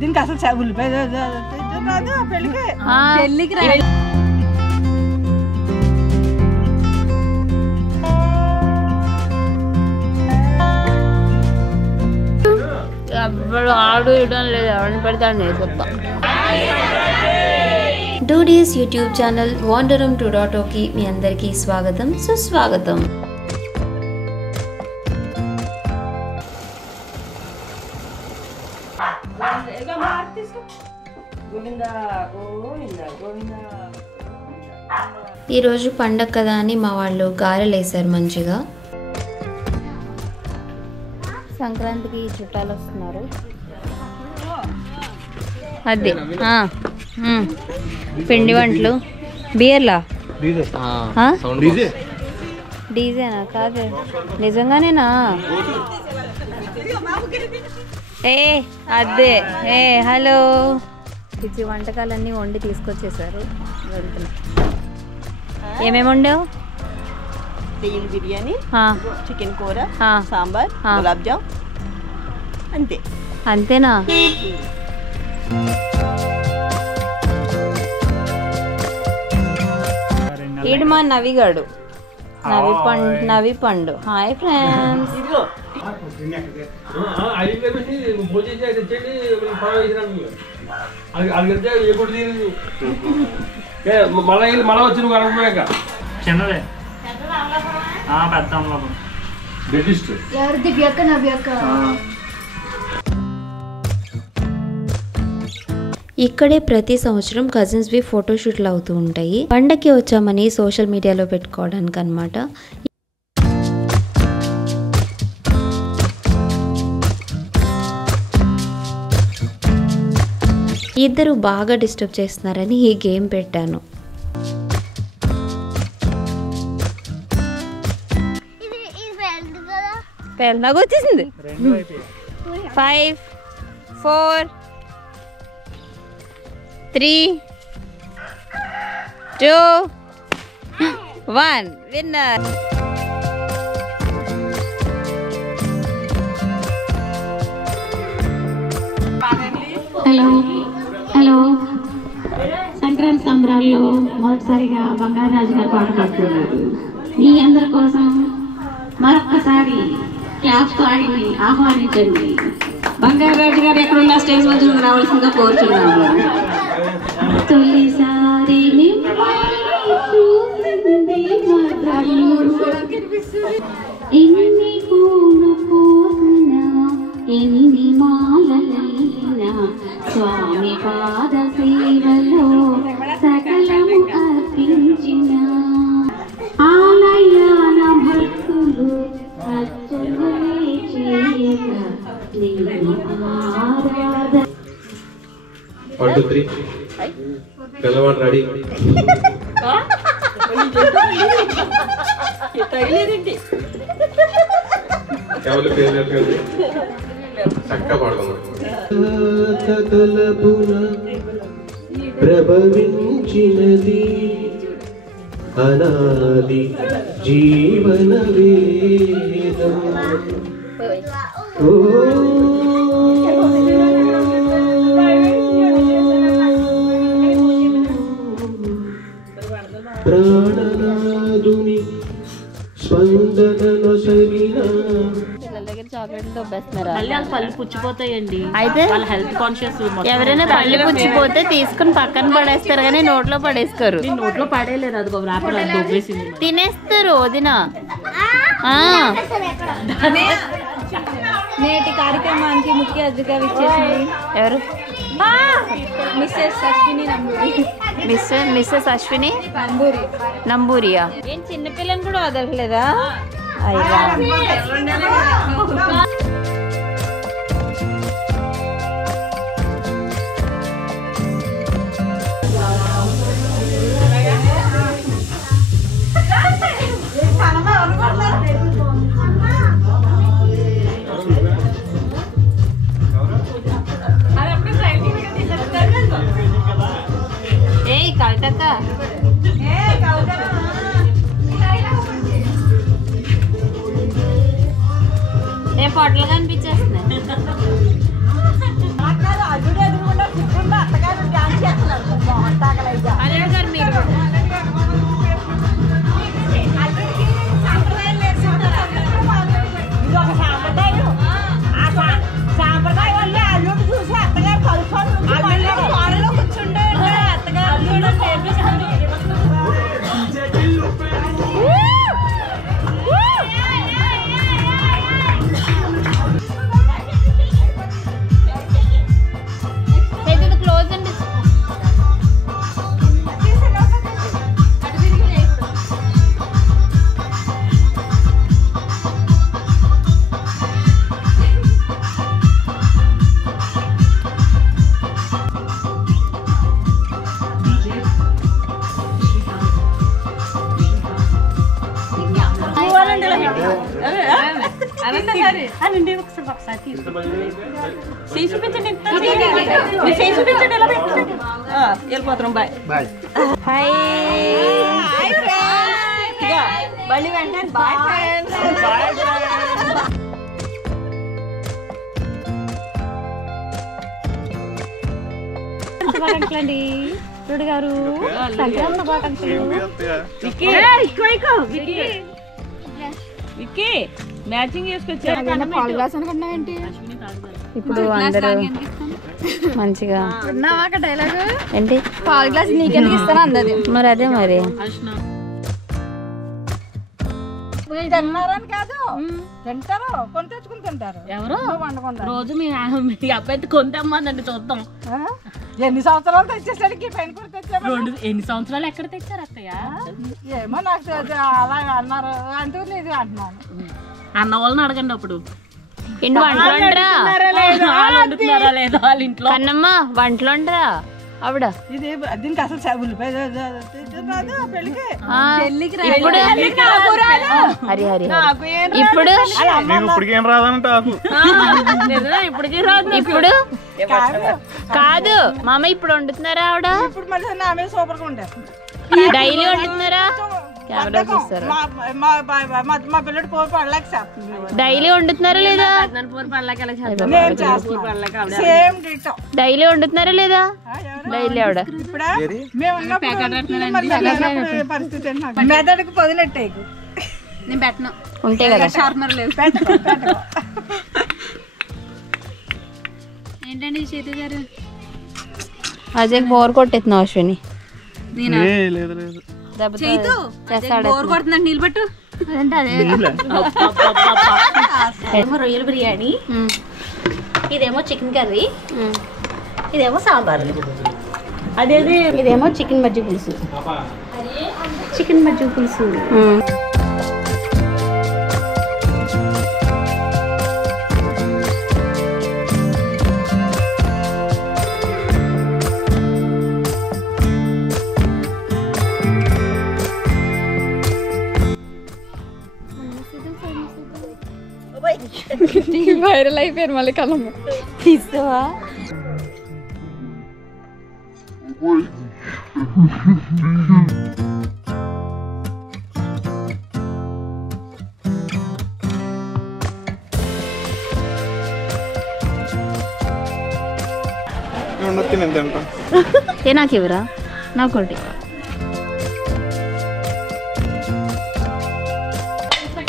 దీనికి అసలు ఉల్లిపాయ రాదు పెళ్ళికి పెళ్ళికి ఆడు ఇవ్వడం లేదు, ఎవరిని పెడతాడు చెప్తా. డూడీస్ యూట్యూబ్ ఛానల్ వాండరమ్ 2.0కి మీ అందరికీ స్వాగతం సుస్వాగతం. ఈరోజు పండగ కదా అని మా వాళ్ళు గారెలు వేశారు మంచిగా. సంక్రాంతికి చుట్టాలు వస్తున్నారు. అది పిండి వంటలు, బియర్లా డీజేనా? కాదు నిజంగానేనా? అదే హలో. పిచ్చి వంటకాలన్నీ వండి తీసుకొచ్చేసారు. వెళ్తున్నా. ఏమేమి వండావు? రొయ్యల బిర్యానీ, చికెన్ కూర, సాంబార్, గులాబ్ జామ్. అంతేనా? ఈడు మా నవిగాడు, నవి పండు. Hi friends. ఇక్కడే ప్రతి సంవత్సరం కజిన్స్వి ఫోటోషూట్లు అవుతూ ఉంటాయి. పండగకి వచ్చామని సోషల్ మీడియాలో పెట్టుకోవడానికి అన్నమాట. ఇద్దరు బాగా డిస్టర్బ్ చేస్తున్నారని ఈ గేమ్ పెట్టాను. నాకు వచ్చేసింది. 5 4 3 2 1 విన్నర్. హలో. సంక్రాంతి సంబరాల్లో మొదటిసారిగా బంగారాజు గారు పాట పాడుతున్నారు. మీ అందరి కోసం మరొక్కసారి క్లాప్తో ఆడి ఆహ్వానించండి. బంగారాజు గారు ఎక్కడున్నా స్టేజ్ మధ్యలో రావాల్సిందిగా కోరుతున్నాము. తొలిసారి ఎన్ని పూలు పూసిన ఎన్ని మాలలైనా స్వామి పాద సేవలో సకలము అర్పించిన ఆలయాన భక్తులు అర్చనలే చేయగా నేను ఆరాధన. 1 2 3 పిల్లవాడు రెడీ. ఎవరు పేరు చక్కగా పాడుతున్నాం. ప్రభవించినది అనాది జీవన వేదం. ప్రాణనాదుని స్పందన నొసగిన పళ్ళు పుచ్చిపోతాయండి. అయితే హెల్త్ కాన్షియస్. ఎవరైనా పళ్ళు పుచ్చిపోతే తీసుకుని పక్కన పడేస్తారు కానీ నోట్లో పడేసుకోరు. నోట్లో పడేయలేదు, అది వ్రాపర్ దొబ్బేసింది. తినేస్తారు వదిన. నేటి కార్యక్రమానికి ముఖ్య అతిథిగా విచ్చేసింది ఎవరు? మిస్సెస్ అశ్విని నంబూరి. మిస్సెస్ అశ్విని నంబూరి. నంబూరియా? ఏం చిన్నపిల్లని కూడా వదలలేదా? అయ్యా కవితక్క ఏ పొట్టలు కనిపించేస్తున్నాయి. వెళ్ళిపోతున్నాం. Bye bye. బండి వెంటనే బాయ్ ఫ్రెండ్స్. శుభాకాంక్షలండి చూడు గారు. సంక్రాంతి శుభాకాంక్షలు. మ్యాచింగ్ చేసుకొచ్చారు. పాలు గ్లాస్ అనుకుంటున్నావేంటి? ఇప్పుడు అందరూ మంచిగా డైలాగ్ ఏంటి పాలు గ్లాస్ నీకెందుకు ఇస్తాను అందది. మరి అదే మరి తిన్నారని కాదు, తింటారు, కొని తెచ్చుకుని తింటారు. ఎవరు రోజు మీ అబ్బాయి కొంతమ్మందండి చూద్దాం. ఎన్ని సంవత్సరాలు తెచ్చేసరికి పెన్ కూడా తెచ్చారు. ఎన్ని సంవత్సరాలు ఎక్కడ తెచ్చారు అత్తయ్య? ఏమో నాకు అలా అన్నారు, అందుకు నేను అంటున్నాను. అన్న వాళ్ళని అడగండి అప్పుడు. వంటలు వండుతున్నారా లేదా వాళ్ళ ఇంట్లో. కన్నమ్మ వంటలు వంటరా ఆవిడ. ఇది దీనికి అసలు ఉల్లిపాయ రాదు పెళ్ళికి. ఇప్పుడు హరి హరి ఇప్పుడు ఇప్పటికేం రాదంట. ఇప్పటికీ రాదు. ఇప్పుడు కాదు మామ ఇప్పుడు వండుతున్నారా ఆవిడ? ఇప్పుడు మళ్ళీ నా మీద సూపర్ గా ఉంటారు. డైలీ వండుతున్నారా? కెమెరా చూస్తారా? మా పిల్లడు పోయి పడలేక డైలీ వండుతున్నారా లేదా? సేమ్ డీటో డైలీ వండుతున్నారా లేదా? డైలీ ఆవిడ ఇప్పుడా మేము పరిస్థితి మెదడుకు పొదినట్టే. నేను పెట్టను ఉంటే కదా షార్ప్నర్ లేదు. ఏంటండి చేతు గారు? అజయ్ బోర్ కొట్టేస్తున్నావు అశ్విని. బోర్ కొడుతుందండి. నీళ్ళు పెట్టు. ఏమో రొయ్యల బిర్యానీ, ఇదేమో చికెన్ కర్రీ, ఇదేమో సాంబార్, అదేది ఇదేమో చికెన్ మజ్జిగ పులుసు. చికెన్ మజ్జిగ పులుసు. వైరల్ అయిపోయారు మళ్ళీ కలమ్మ. తీస్తావా? ఏ నాకు ఇవ్వరా? నాకు ఒకటి.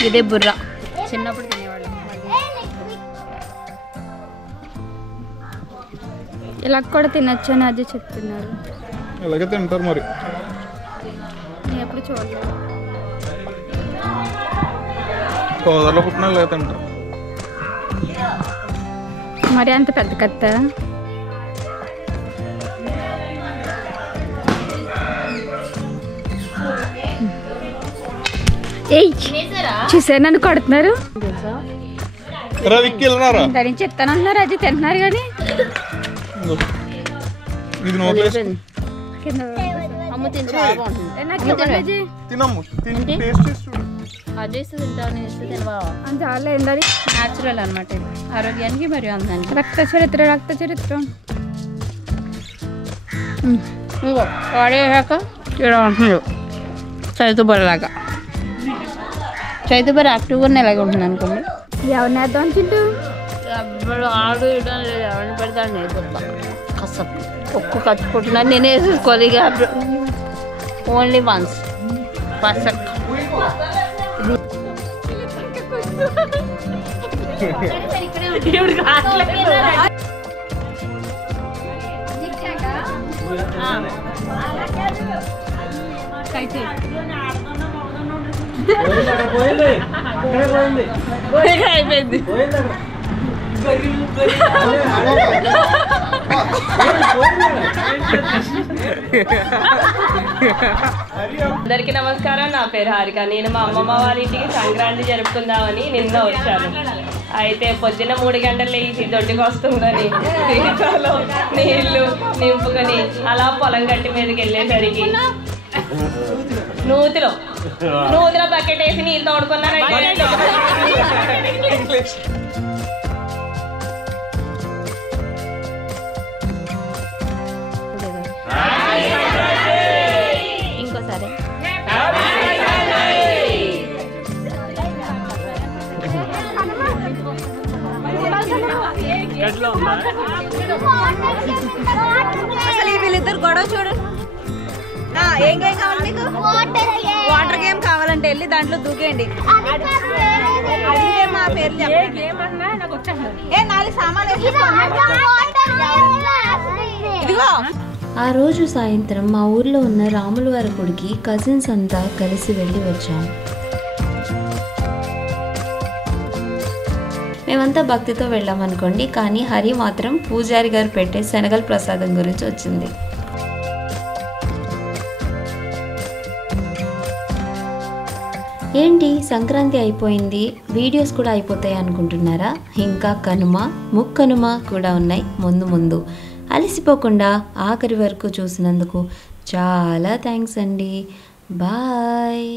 ఇదే బుర్రా చిన్నప్పుడు తినేవాళ్ళం. ఇలా కూడా తినొచ్చు అని అది చెప్తున్నారు. ఇలాగే తింటారు మరి. నేను ఎప్పుడు చూడలేదు. సోదరులో పుట్టిన ఇలాగే తింటారు. మరి అంత పెద్ద కత్త. చూసారు నన్ను కొడుతున్నారు. దాని నుంచి చెప్తానంటున్నారు, అది తింటున్నారు కానీ అమ్మ తిని చాలా బాగుంటుంది. చాలా ఏంటది న్యాచురల్ అనమాట. ఆరోగ్యానికి మరియు అందానికి. రక్త చరిత్ర వాడేసాక ఇలా ఉంటుంది. చైతుబరలాగా. చైతుబర యాక్టివ్గా ఇలాగే ఉంటుంది అనుకోండి. ఎవరిని వేద్దాం అనుకుంటూ ఆడు ఇవ్వడం లేదు. ఎవరిని పెడతాడు నేను కసప్ ఒక్క ఖర్చు పుట్టినా నేనే వేసుకోవాలి. ఇక ఓన్లీ వన్స్ పర్సెక్ట్. అయిపోయింది. అందరికీ నమస్కారం. నా పేరు హారిక. నేను మా అమ్మమ్మ వాళ్ళ ఇంటికి సంక్రాంతి జరుపుకుందామని నిన్న వచ్చాను. అయితే పొద్దున్న 3 గంటలు లేచి దొడ్డికి వస్తుందని సీసాలో నీళ్లు నింపుకొని అలా పొలం గట్టి మీదకి వెళ్ళేసరికి నూతిలో బకెట్ వేసి నీళ్ళు తోడుకున్నారంటే ఇంకోసారి అసలు వీళ్ళిద్దరు గొడవ చూడు. ఏం గేమ్ కావాలి మీకు? వాటర్ గేమ్ కావాలంటే వెళ్ళి దాంట్లో దూకేయండి. మా పేరు ఏ 4 సామాన్లు ఇదిగో. ఆ రోజు సాయంత్రం మా ఊర్లో ఉన్న రాముల వారి గుడికి కజిన్స్ అంతా కలిసి వెళ్ళి వచ్చాం. మేమంతా భక్తితో వెళ్ళామనుకోండి, కానీ హరి మాత్రం పూజారి గారు పెట్టే శనగల ప్రసాదం గురించి వచ్చింది. ఏంటి సంక్రాంతి అయిపోయింది, వీడియోస్ కూడా అయిపోతాయి అనుకుంటున్నారా? ఇంకా కనుమ, ముక్కనుమ కూడా ఉన్నాయి ముందు. అలసిపోకుండా ఆఖరి వరకు చూసినందుకు చాలా థ్యాంక్స్ అండి. బాయ్.